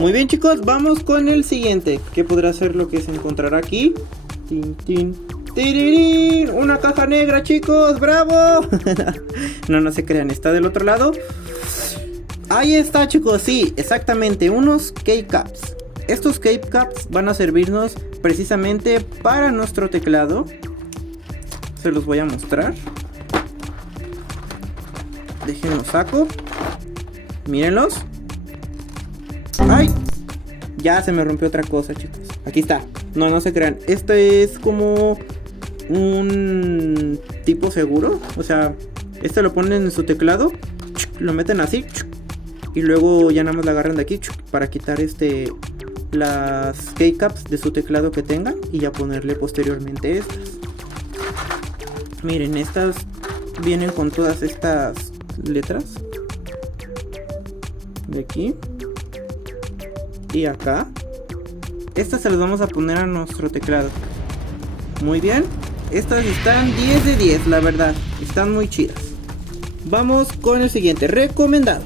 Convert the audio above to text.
Muy bien, chicos, vamos con el siguiente. ¿Qué podrá ser lo que se encontrará aquí? Tin, tin, tirirín. Una caja negra, chicos, bravo. No se crean, está del otro lado. Ahí está, chicos, sí, exactamente, unos keycaps. Estos keycaps van a servirnos precisamente para nuestro teclado. Se los voy a mostrar. Déjenlos saco. Mírenlos. ¡Ay! Ya se me rompió otra cosa, chicos. Aquí está. No se crean. Este es como un tipo seguro. O sea, este lo ponen en su teclado. Lo meten así. Y luego ya nada más la agarran de aquí para quitar las keycaps de su teclado que tengan. Y ya ponerle posteriormente estas. Miren, estas vienen con todas estas letras. De aquí. Y acá. Estas se las vamos a poner a nuestro teclado. Muy bien. Estas están 10 de 10, la verdad. Están muy chidas. Vamos con el siguiente. Recomendado.